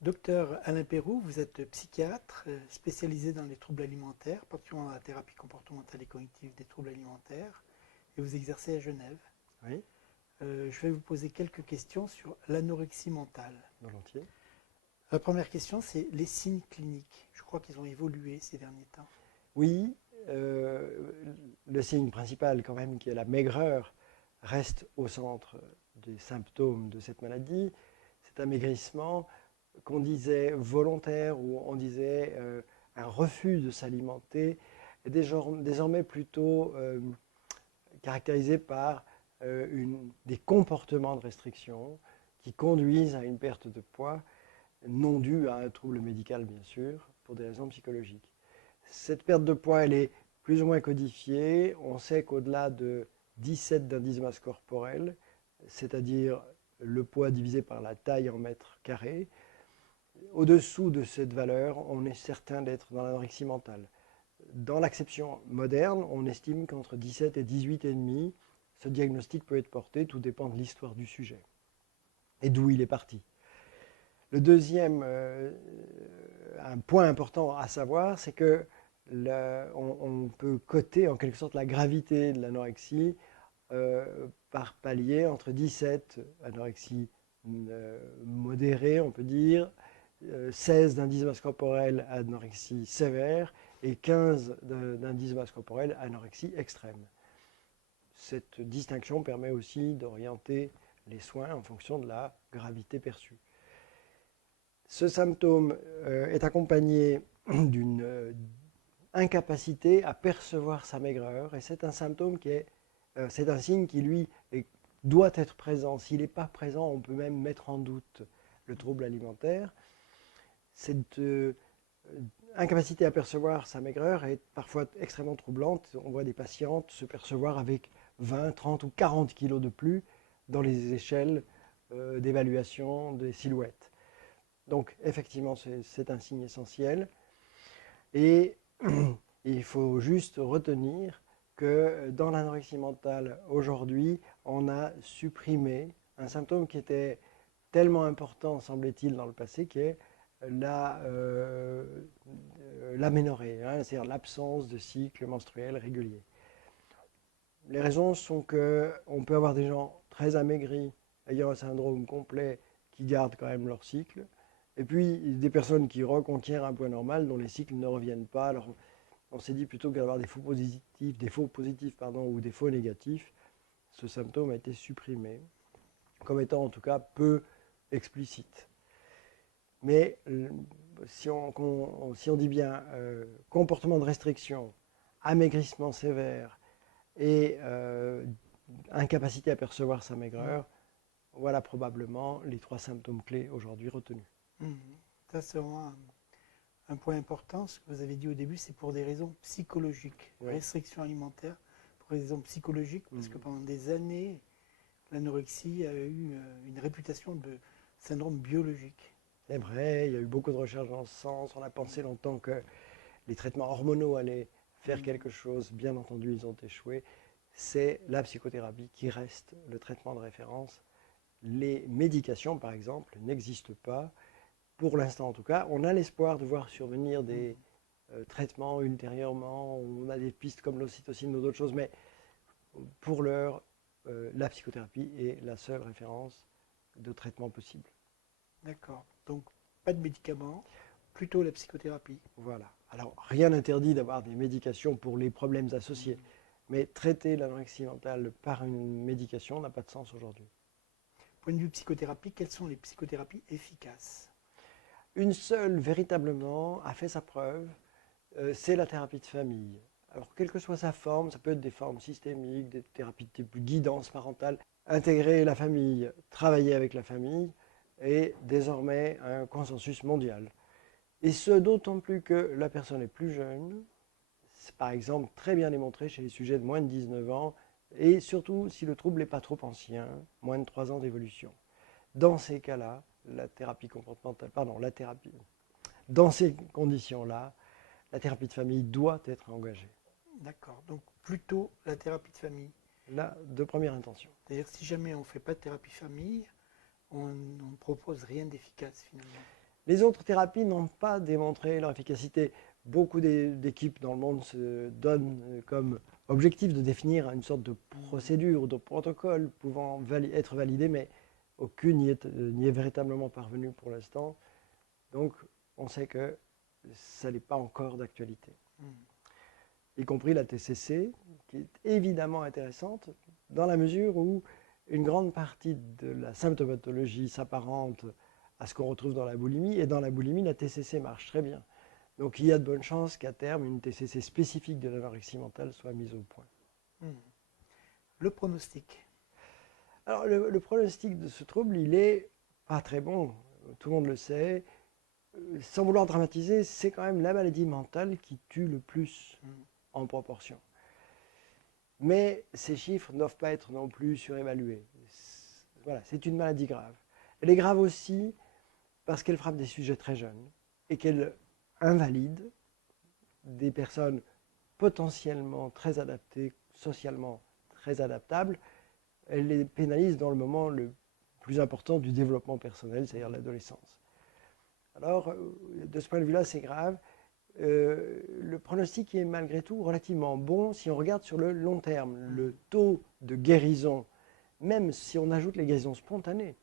Docteur Alain Péroux, vous êtes psychiatre spécialisé dans les troubles alimentaires, particulièrement dans la thérapie comportementale et cognitive des troubles alimentaires, et vous exercez à Genève. Oui, Je vais vous poser quelques questions sur l'anorexie mentale. volontiers. La première question, c'est les signes cliniques. Je crois qu'ils ont évolué ces derniers temps. Oui, euh, le signe principal quand même, qui est la maigreur, reste au centre des symptômes de cette maladie. C'est un maigrissement qu'on disait volontaire ou on disait un refus de s'alimenter, est désormais plutôt caractérisé par des comportements de restriction qui conduisent à une perte de poids non due à un trouble médical, bien sûr, pour des raisons psychologiques. Cette perte de poids, elle est plus ou moins codifiée. On sait qu'au-delà de 17 d'indice de masse corporelle, c'est-à-dire le poids divisé par la taille en mètres carrés, au-dessous de cette valeur, on est certain d'être dans l'anorexie mentale. Dans l'acception moderne, on estime qu'entre 17 et 18,5, ce diagnostic peut être porté, tout dépend de l'histoire du sujet et d'où il est parti. Le deuxième un point important à savoir, c'est que on peut coter en quelque sorte la gravité de l'anorexie par palier entre 17, anorexie modérée, on peut dire, 16 d'indice de masse corporelle, anorexie sévère, et 15 d'indice de masse corporelle, anorexie extrême. Cette distinction permet aussi d'orienter les soins en fonction de la gravité perçue. Ce symptôme est accompagné d'une incapacité à percevoir sa maigreur, et c'est un symptôme c'est un signe qui lui doit être présent. S'il n'est pas présent, on peut même mettre en doute le trouble alimentaire. Cette incapacité à percevoir sa maigreur est parfois extrêmement troublante. On voit des patientes se percevoir avec 20, 30 ou 40 kilos de plus dans les échelles d'évaluation des silhouettes. Donc effectivement, c'est un signe essentiel. Et il faut juste retenir que dans l'anorexie mentale, aujourd'hui, on a supprimé un symptôme qui était tellement important, semble-t-il, dans le passé, qui est l'aménorrhée, hein, c'est-à-dire l'absence de cycle menstruel régulier. Les raisons sont qu'on peut avoir des gens très amaigris, ayant un syndrome complet, qui gardent quand même leur cycle, et puis des personnes qui reconquièrent un poids normal dont les cycles ne reviennent pas. Alors on s'est dit plutôt que d'avoir des faux positifs ou des faux négatifs, ce symptôme a été supprimé, comme étant en tout cas peu explicite. Mais si on dit bien comportement de restriction, amaigrissement sévère et incapacité à percevoir sa maigreur, voilà probablement les 3 symptômes clés aujourd'hui retenus. Ça, c'est vraiment un point important. Ce que vous avez dit au début, c'est pour des raisons psychologiques. Oui. Restriction alimentaire pour des raisons psychologiques, parce que pendant des années, l'anorexie a eu une réputation de syndrome biologique. C'est vrai, il y a eu beaucoup de recherches dans ce sens. On a pensé longtemps que les traitements hormonaux allaient faire quelque chose. Bien entendu, ils ont échoué. C'est la psychothérapie qui reste le traitement de référence. Les médications, par exemple, n'existent pas. Pour l'instant, en tout cas, on a l'espoir de voir survenir des traitements ultérieurement. On a des pistes comme l'ocytocine ou d'autres choses, mais pour l'heure, la psychothérapie est la seule référence de traitement possible. D'accord. Donc, pas de médicaments, plutôt la psychothérapie. Voilà. Alors, rien n'interdit d'avoir des médications pour les problèmes associés, mais traiter l'anorexie mentale par une médication n'a pas de sens aujourd'hui. Point de vue psychothérapie, quelles sont les psychothérapies efficaces? Une seule, véritablement, a fait sa preuve, c'est la thérapie de famille. Alors, quelle que soit sa forme, ça peut être des formes systémiques, des thérapies de type guidance parentale, intégrer la famille, travailler avec la famille, est désormais un consensus mondial. Et ce, d'autant plus que la personne est plus jeune, c'est par exemple très bien démontré chez les sujets de moins de 19 ans, et surtout si le trouble n'est pas trop ancien, moins de 3 ans d'évolution. Dans ces cas-là, la thérapie comportementale, dans ces conditions-là, la thérapie de famille doit être engagée. D'accord. Donc, plutôt la thérapie de famille. Là, de première intention. C'est-à-dire, si jamais on ne fait pas de thérapie famille, on ne propose rien d'efficace finalement. Les autres thérapies n'ont pas démontré leur efficacité. Beaucoup d'équipes dans le monde se donnent comme objectif de définir une sorte de procédure, de protocole pouvant être validé, mais aucune n'y est véritablement parvenue pour l'instant. Donc, on sait que ça n'est pas encore d'actualité. Y compris la TCC, qui est évidemment intéressante, dans la mesure où une grande partie de la symptomatologie s'apparente à ce qu'on retrouve dans la boulimie, et dans la boulimie, la TCC marche très bien. Donc il y a de bonnes chances qu'à terme, une TCC spécifique de l'anorexie mentale soit mise au point. Le pronostic. Alors le pronostic de ce trouble, il est pas très bon, tout le monde le sait. Sans vouloir dramatiser, c'est quand même la maladie mentale qui tue le plus en proportion. Mais ces chiffres ne doivent pas être non plus surévalués. Voilà, c'est une maladie grave. Elle est grave aussi parce qu'elle frappe des sujets très jeunes et qu'elle invalide des personnes potentiellement très adaptées, socialement très adaptables. Elle les pénalise dans le moment le plus important du développement personnel, c'est-à-dire l'adolescence. Alors, de ce point de vue-là, c'est grave. Le pronostic est malgré tout relativement bon si on regarde sur le long terme. Le taux de guérison, même si on ajoute les guérisons spontanées,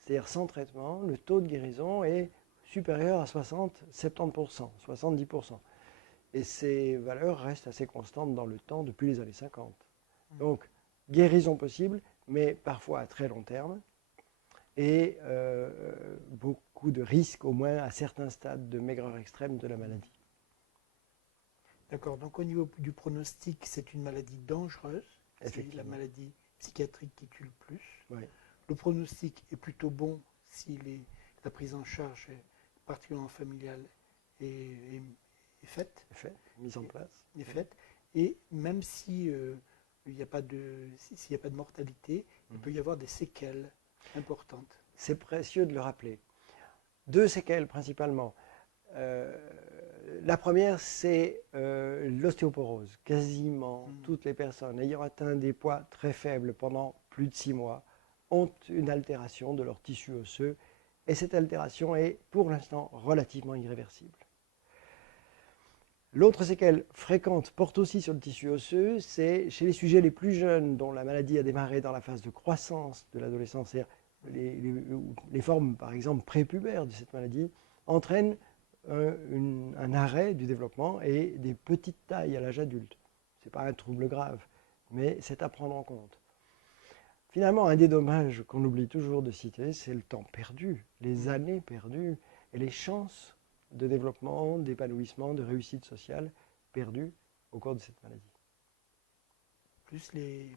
c'est-à-dire sans traitement, le taux de guérison est supérieur à 60-70%, 70%. Et ces valeurs restent assez constantes dans le temps depuis les années 50. Donc, guérison possible, mais parfois à très long terme, et beaucoup de risques, au moins à certains stades de maigreur extrême de la maladie. D'accord, donc au niveau du pronostic, c'est une maladie dangereuse, c'est la maladie psychiatrique qui tue le plus. Oui. Le pronostic est plutôt bon si la prise en charge, particulièrement familiale, est faite. Mise en place. Est faite. Et même si s'il n'y a pas de mortalité, il peut y avoir des séquelles importantes. C'est précieux de le rappeler. 2 séquelles principalement. La première, c'est l'ostéoporose. Quasiment toutes les personnes ayant atteint des poids très faibles pendant plus de 6 mois ont une altération de leur tissu osseux, et cette altération est pour l'instant relativement irréversible. L'autre séquelle fréquente porte aussi sur le tissu osseux, c'est chez les sujets les plus jeunes dont la maladie a démarré dans la phase de croissance de l'adolescence, c'est-à-dire les formes par exemple prépubères de cette maladie, entraînent un arrêt du développement et des petites tailles à l'âge adulte. Ce n'est pas un trouble grave, mais c'est à prendre en compte. Finalement, un des dommages qu'on oublie toujours de citer, c'est le temps perdu, les années perdues et les chances de développement, d'épanouissement, de réussite sociale perdues au cours de cette maladie. Plus les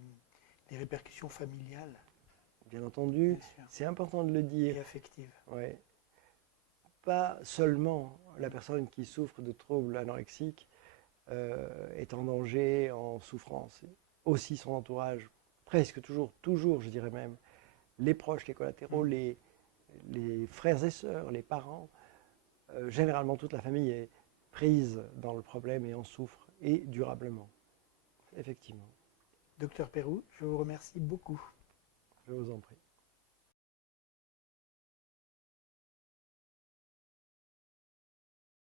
répercussions familiales. Bien entendu, c'est important de le dire. Et affectives. Ouais. Pas seulement la personne qui souffre de troubles anorexiques est en danger, en souffrance, aussi son entourage, presque toujours, je dirais même, les proches, les collatéraux, les frères et sœurs, les parents, généralement toute la famille est prise dans le problème et en souffre, et durablement, effectivement. Docteur Perroux, je vous remercie beaucoup. Je vous en prie.